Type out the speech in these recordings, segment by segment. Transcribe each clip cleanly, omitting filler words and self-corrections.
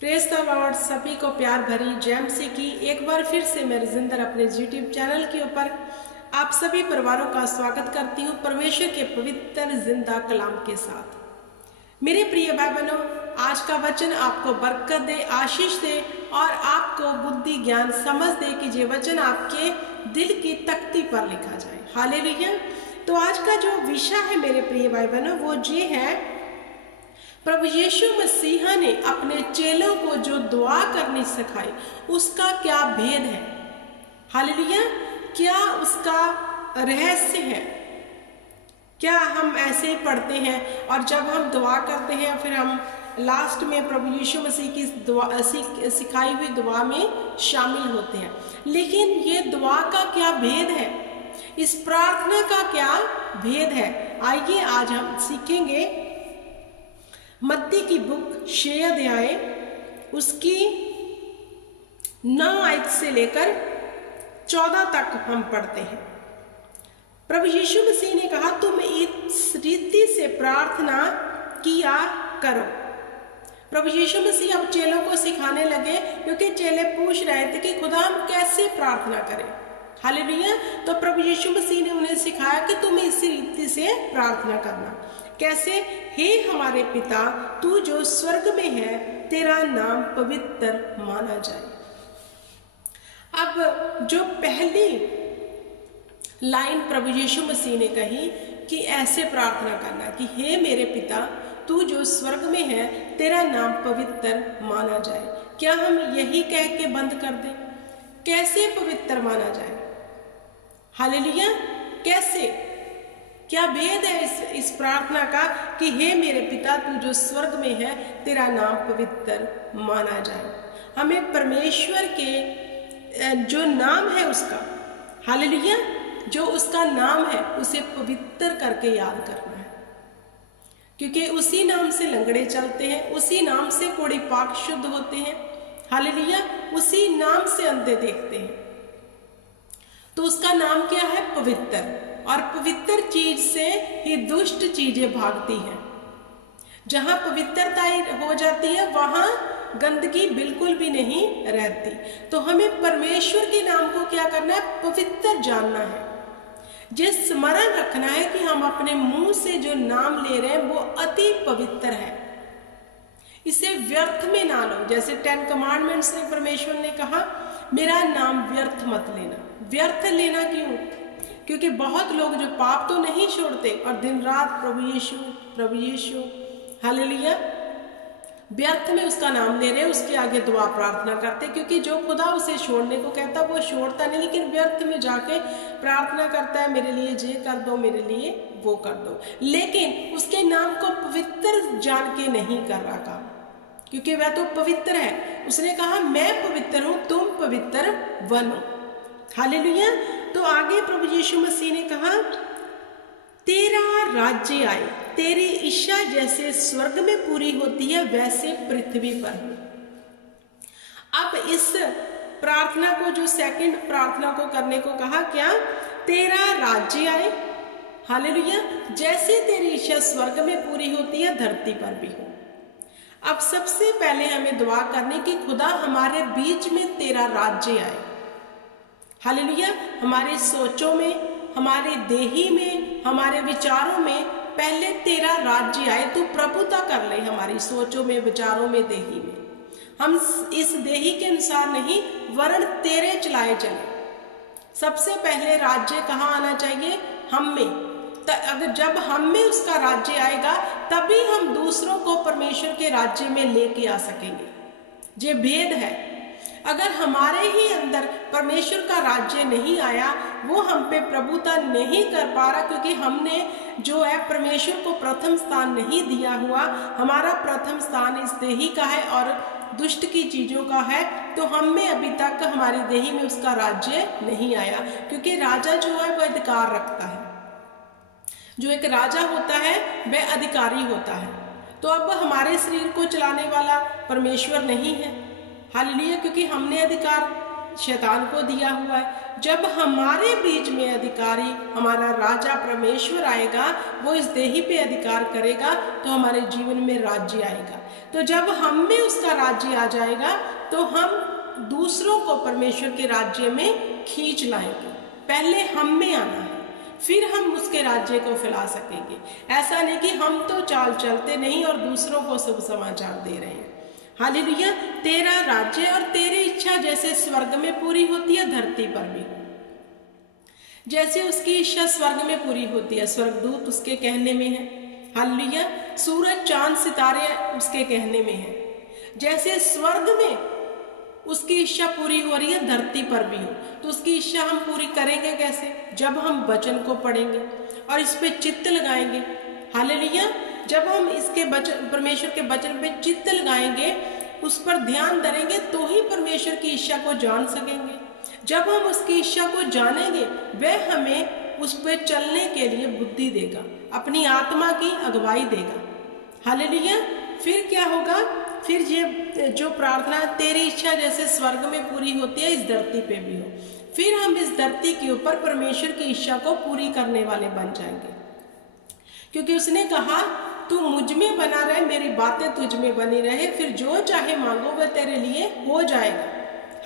Praise the Lord. सभी को प्यार भरी जय मसीह की एक बार फिर से मैं रजिंदर अपने यूट्यूब चैनल के ऊपर आप सभी परिवारों का स्वागत करती हूँ परमेश्वर के पवित्र जिंदा कलाम के साथ। मेरे प्रिय भाई बहनों, आज का वचन आपको बरकत दे, आशीष दे और आपको बुद्धि ज्ञान समझ दे कि ये वचन आपके दिल की तख्ती पर लिखा जाए। हालेलुया। तो आज का जो विषय है मेरे प्रिय भाई बहनों वो ये है, प्रभु यीशु मसीह ने अपने चेलों को जो दुआ करनी सिखाई उसका क्या भेद है। हालेलुया। क्या उसका रहस्य है? क्या हम ऐसे ही पढ़ते हैं और जब हम दुआ करते हैं फिर हम लास्ट में प्रभु यीशु मसीह की दुआ सिखाई हुई दुआ में शामिल होते हैं, लेकिन ये दुआ का क्या भेद है, इस प्रार्थना का क्या भेद है? आइए आज हम सीखेंगे। मत्ती की बुक 6 अध्याय उसकी 9 आयत से लेकर 14 तक हम पढ़ते हैं। प्रभु यीशु मसीह ने कहा, तुम इस रीति से प्रार्थना किया करो। प्रभु यीशु मसीह अब चेलों को सिखाने लगे, क्योंकि चेले पूछ रहे थे कि खुदा हम कैसे प्रार्थना करें। हालेलुया। तो प्रभु यीशु मसीह ने उन्हें सिखाया कि तुम इस रीति से प्रार्थना करना। कैसे? हे हमारे पिता, तू जो स्वर्ग में है, तेरा नाम पवित्र माना जाए। अब जो पहली लाइन प्रभु यीशु मसीह ने कही कि ऐसे प्रार्थना करना कि हे मेरे पिता, तू जो स्वर्ग में है, तेरा नाम पवित्र माना जाए। क्या हम यही कह के बंद कर दें? कैसे पवित्र माना जाए? हालेलुया। कैसे? क्या भेद है इस प्रार्थना का कि हे मेरे पिता, तू जो स्वर्ग में है, तेरा नाम पवित्र माना जाए। हमें परमेश्वर के जो नाम है उसका, हालेलुया, जो उसका नाम है उसे पवित्र करके याद करना है, क्योंकि उसी नाम से लंगड़े चलते हैं, उसी नाम से कोढ़ी पाक शुद्ध होते हैं। हालेलुया। उसी नाम से अंधे देखते हैं। तो उसका नाम क्या है? पवित्र। और पवित्र चीज से ही दुष्ट चीजें भागती हैं। जहां पवित्रता हो जाती है वहां गंदगी बिल्कुल भी नहीं रहती। तो हमें परमेश्वर के नाम को क्या करना है? पवित्र जानना है। ये स्मरण रखना है कि हम अपने मुंह से जो नाम ले रहे हैं वो अति पवित्र है। इसे व्यर्थ में ना लो। जैसे 10 कमांडमेंट्स में परमेश्वर ने कहा, मेरा नाम व्यर्थ मत लेना। व्यर्थ लेना क्यों? क्योंकि बहुत लोग जो पाप तो नहीं छोड़ते और दिन रात प्रभु यीशु हालेलुया व्यर्थ में उसका नाम ले रहे, उसके आगे दुआ प्रार्थना करते, क्योंकि जो खुदा उसे छोड़ने को कहता वो छोड़ता नहीं, लेकिन व्यर्थ में जाके प्रार्थना करता है, मेरे लिए ये कर दो, मेरे लिए वो कर दो, लेकिन उसके नाम को पवित्र जान के नहीं कर रहा काम, क्योंकि वह तो पवित्र है। उसने कहा मैं पवित्र हूं, तुम पवित्र बनो। हालेलुया। तो आगे प्रभु यीशु मसीह ने कहा, तेरा राज्य आए, तेरी इच्छा जैसे स्वर्ग में पूरी होती है वैसे पृथ्वी पर हो। अब इस प्रार्थना को, जो सेकंड प्रार्थना को करने को कहा, क्या? तेरा राज्य आए, हालेलुया, जैसे तेरी इच्छा स्वर्ग में पूरी होती है धरती पर भी हो। अब सबसे पहले हमें दुआ करने की, खुदा हमारे बीच में तेरा राज्य आए। हालेलुया। हमारे सोचों में, हमारे देही में, हमारे विचारों में पहले तेरा राज्य आए। तू प्रभुता कर ले हमारी सोचों में, विचारों में, देही में। हम इस देही के अनुसार नहीं वरन तेरे चलाए चले। सबसे पहले राज्य कहाँ आना चाहिए? हम में। अगर जब हम में उसका राज्य आएगा तभी हम दूसरों को परमेश्वर के राज्य में लेके आ सकेंगे। ये भेद है। अगर हमारे ही अंदर परमेश्वर का राज्य नहीं आया, वो हम पे प्रभुता नहीं कर पा रहा, क्योंकि हमने जो है परमेश्वर को प्रथम स्थान नहीं दिया हुआ। हमारा प्रथम स्थान इस देही का है और दुष्ट की चीजों का है। तो हम में अभी तक हमारी देही में उसका राज्य नहीं आया, क्योंकि राजा जो है वह अधिकार रखता है। जो एक राजा होता है वह अधिकारी होता है। तो अब हमारे शरीर को चलाने वाला परमेश्वर नहीं है। हालेलुया। क्योंकि हमने अधिकार शैतान को दिया हुआ है। जब हमारे बीच में अधिकारी हमारा राजा परमेश्वर आएगा, वो इस देही पे अधिकार करेगा, तो हमारे जीवन में राज्य आएगा। तो जब हम में उसका राज्य आ जाएगा तो हम दूसरों को परमेश्वर के राज्य में खींच लाएंगे। पहले हम में आना है, फिर हम उसके राज्य को फैला सकेंगे। ऐसा नहीं कि हम तो चाल चलते नहीं और दूसरों को शुभ समाचार दे रहे हैं। हालेलुया। तेरा राज्य और तेरी इच्छा जैसे स्वर्ग में पूरी होती है, धरती पर भी जैसे उसकी इच्छा स्वर्ग में पूरी होती है, स्वर्गदूत उसके कहने में है। हालेलुया। सूरज चांद सितारे उसके कहने में है। जैसे स्वर्ग में उसकी इच्छा पूरी हो रही है, धरती पर भी हो, तो उसकी इच्छा हम पूरी करेंगे कैसे? जब हम वचन को पढ़ेंगे और इस पे चित्त लगाएंगे। हालेलुया। जब हम इसके वचन, परमेश्वर के वचन पे चित्त लगाएंगे, उस पर ध्यान धरेंगे, तो ही परमेश्वर की इच्छा को जान सकेंगे। जब हम उसकी इच्छा को जानेंगे, वह हमें उस पर चलने के लिए बुद्धि देगा, अपनी आत्मा की अगुवाई देगा। हालेलुया। फिर क्या होगा? फिर ये जो प्रार्थना, तेरी इच्छा जैसे स्वर्ग में पूरी होती है, इस धरती पे भी हो। फिर हम इस धरती के ऊपर परमेश्वर की इच्छा को पूरी करने वाले बन जाएंगे, क्योंकि उसने कहा तू मुझ में बना रहे, मेरी बातें तुझ में बनी रहे, फिर जो चाहे मांगो वह तेरे लिए हो जाएगा।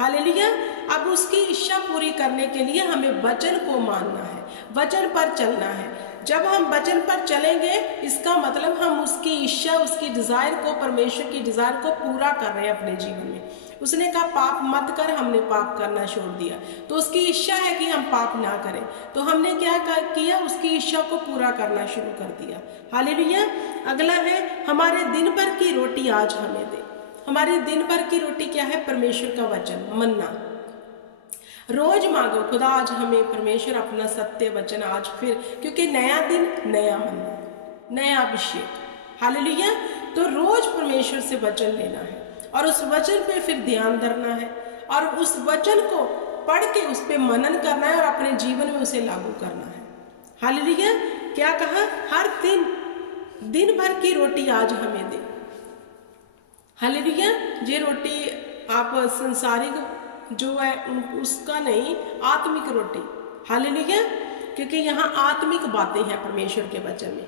हालेलुया। अब उसकी इच्छा पूरी करने के लिए हमें वचन को मानना है, वचन पर चलना है। जब हम वचन पर चलेंगे, इसका मतलब हम उसकी इच्छा, उसकी डिजायर को, परमेश्वर की डिजायर को पूरा कर रहे हैं अपने जीवन में। उसने कहा पाप मत कर, हमने पाप करना छोड़ दिया, तो उसकी इच्छा है कि हम पाप ना करें, तो हमने क्या किया? उसकी इच्छा को पूरा करना शुरू कर दिया। हालेलुया। अगला है, हमारे दिन भर की रोटी आज हमें दे। हमारी दिन भर की रोटी क्या है? परमेश्वर का वचन, मन्ना। रोज मांगो, खुदा आज हमें परमेश्वर अपना सत्य वचन आज फिर, क्योंकि नया दिन, नया मन्ना, नया अभिषेक। हालेलुया। तो रोज परमेश्वर से वचन लेना है और उस वचन पे फिर ध्यान धरना है और उस वचन को पढ़ के उस पे मनन करना है और अपने जीवन में उसे लागू करना है। हालेलुया। क्या कहा? हर दिन भर की रोटी आज हमें दे। हालेलुया। ये रोटी आप संसारिक जो है उसका नहीं, आत्मिक रोटी। हालेलुया। क्योंकि यहाँ आत्मिक बातें हैं परमेश्वर के वचन में।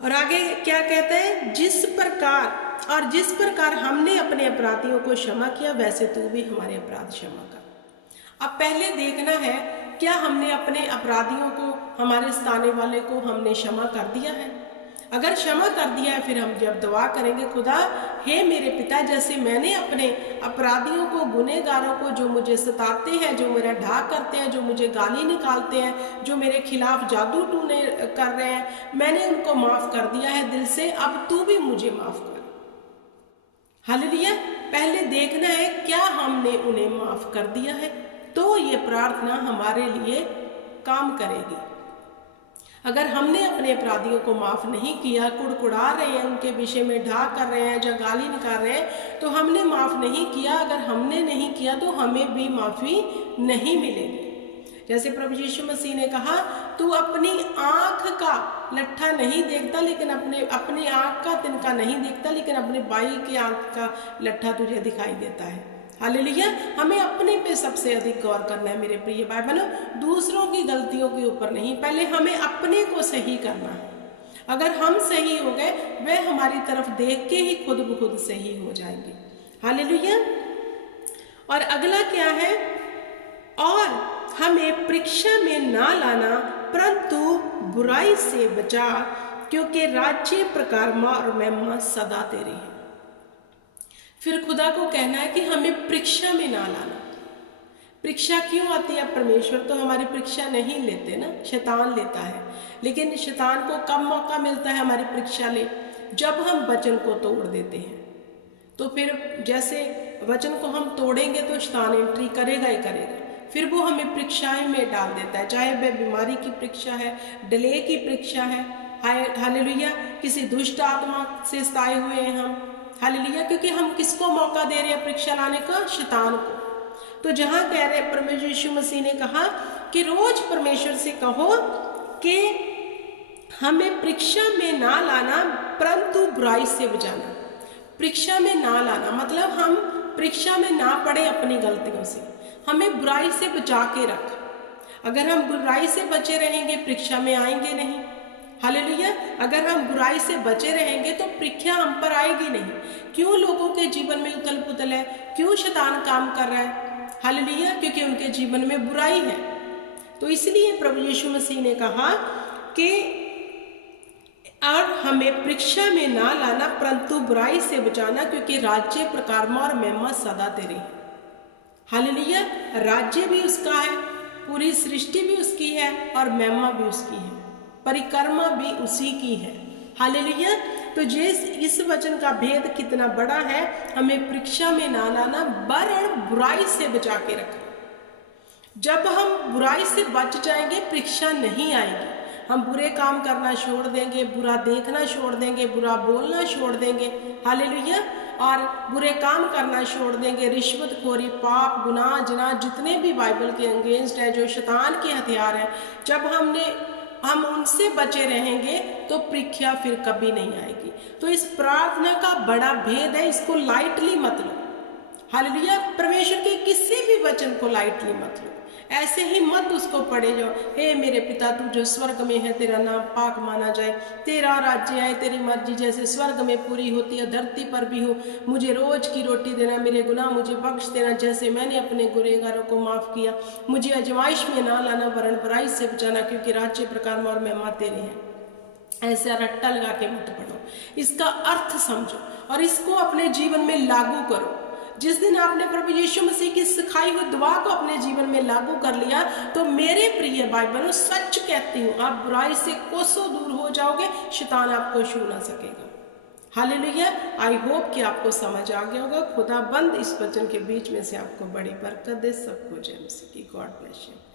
और आगे क्या कहते हैं? जिस प्रकार हमने अपने अपराधियों को क्षमा किया, वैसे तू भी हमारे अपराध क्षमा कर। अब पहले देखना है, क्या हमने अपने अपराधियों को, हमारे सताने वाले को हमने क्षमा कर दिया है? अगर क्षमा कर दिया है, फिर हम जब दुआ करेंगे, खुदा हे मेरे पिता, जैसे मैंने अपने अपराधियों को, गुनहगारों को, जो मुझे सताते हैं, जो मेरा ढा करते हैं, जो मुझे गाली निकालते हैं, जो मेरे खिलाफ जादू टूने कर रहे हैं, मैंने उनको माफ कर दिया है दिल से, अब तू भी मुझे माफ कर। हालेलुया। पहले देखना है क्या हमने उन्हें माफ कर दिया है, तो ये प्रार्थना हमारे लिए काम करेगी। अगर हमने अपने अपराधियों को माफ नहीं किया, कुड़कुड़ा रहे हैं, उनके विषय में ढा कर रहे हैं, जो गाली निकाल रहे हैं, तो हमने माफ नहीं किया। अगर हमने नहीं किया तो हमें भी माफी नहीं मिलेगी। जैसे प्रभु यीशु मसीह ने कहा, तू अपनी आंख का लट्ठा नहीं देखता, लेकिन अपनी आंख का तिनका नहीं देखता, लेकिन अपने भाई की आंख का लट्ठा तुझे दिखाई देता है। हालेलुया। हमें अपने पे सबसे अधिक गौर करना है मेरे प्रिय भाई बहनों, दूसरों की गलतियों के ऊपर नहीं। पहले हमें अपने को सही करना है। अगर हम सही हो गए, वह हमारी तरफ देख के ही खुद ब खुद सही हो जाएंगे। हालेलुया। और अगला क्या है? और हमें परीक्षा में ना लाना, परंतु बुराई से बचा, क्योंकि राज्य, प्रकार और महिमा सदा तेरी है। फिर खुदा को कहना है कि हमें परीक्षा में ना लाना। परीक्षा क्यों आती है? परमेश्वर तो हमारी परीक्षा नहीं लेते ना, शैतान लेता है। लेकिन शैतान को कब मौका मिलता है हमारी परीक्षा ले? जब हम वचन को तोड़ देते हैं। तो फिर जैसे वचन को हम तोड़ेंगे तो शैतान एंट्री करेगा ही करेगा। फिर वो हमें परीक्षाएं में डाल देता है, चाहे वह बीमारी की परीक्षा है, डिले की परीक्षा है। हालेलुया। किसी दुष्ट आत्मा से सताए हुए हैं हम। हालेलुया। क्योंकि हम किसको मौका दे रहे हैं परीक्षा लाने का? शैतान को। तो जहां कह रहे परमेश्वर यीशु मसीह ने कहा कि रोज परमेश्वर से कहो कि हमें परीक्षा में ना लाना, परंतु बुराई से बचाना। परीक्षा में ना लाना मतलब हम परीक्षा में ना पड़े अपनी गलतियों से, हमें बुराई से बचा के रख। अगर हम बुराई से बचे रहेंगे परीक्षा में आएंगे नहीं। हालेलुया। अगर हम बुराई से बचे रहेंगे तो परीक्षा हम पर आएगी नहीं। क्यों लोगों के जीवन में उथल पुथल है, क्यों शैतान काम कर रहा है? हालेलुया। क्योंकि उनके जीवन में बुराई है। तो इसलिए प्रभु यीशु मसीह ने कहा कि और हमें परीक्षा में ना लाना परंतु बुराई से बचाना, क्योंकि राज्य, प्रकारमा और महिमा सदा तेरी है। हालेलुया। राज्य भी उसका है, पूरी सृष्टि भी उसकी है और महिमा भी उसकी है, परिक्रमा भी उसी की है। हालेलुया। तो इस वचन का भेद कितना बड़ा है। हमें परीक्षा में ना लाना, वरन बुराई से बचा के रखना। जब हम बुराई से बच जाएंगे परीक्षा नहीं आएगी। हम बुरे काम करना छोड़ देंगे, बुरा देखना छोड़ देंगे, बुरा बोलना छोड़ देंगे। हालेलुया। और बुरे काम करना छोड़ देंगे। रिश्वतखोरी, पाप, गुनाह, जना, जितने भी बाइबल के अगेंस्ट है, जो शैतान के हथियार हैं, जब हम उनसे बचे रहेंगे तो परीक्षा फिर कभी नहीं आएगी। तो इस प्रार्थना का बड़ा भेद है, इसको लाइटली मत लो। हालेलुया। परमेश्वर के किसी भी वचन को लाइटली मत लो, ऐसे ही मत उसको पढ़े जाओ। हे मेरे पिता तू जो स्वर्ग में है, तेरा नाम पाक माना जाए, तेरा राज्य आए, तेरी मर्जी जैसे स्वर्ग में पूरी होती है धरती पर भी हो। मुझे रोज की रोटी देना, मेरे गुनाह मुझे बख्श देना जैसे मैंने अपने गुनहगारों को माफ किया। मुझे आजमाइश में ना लाना, वरन बुराई से बचाना, क्योंकि राज्य, प्रकारमा और महिमा तेरे हैं। ऐसे रट्टा लगा के मत पढ़ो, इसका अर्थ समझो और इसको अपने जीवन में लागू करो। जिस दिन आपने प्रभु यीशु मसीह की सिखाई हुई दुआ को अपने जीवन में लागू कर लिया तो मेरे प्रिय भाई बहनों, सच कहती हूँ, आप बुराई से कोसों दूर हो जाओगे, शैतान आपको छू ना सकेगा। हालेलुया। आई होप कि आपको समझ आ गया होगा। खुदा बंद इस वचन के बीच में से आपको बड़ी बरकत दे। सबको जय मसीह की। God bless you.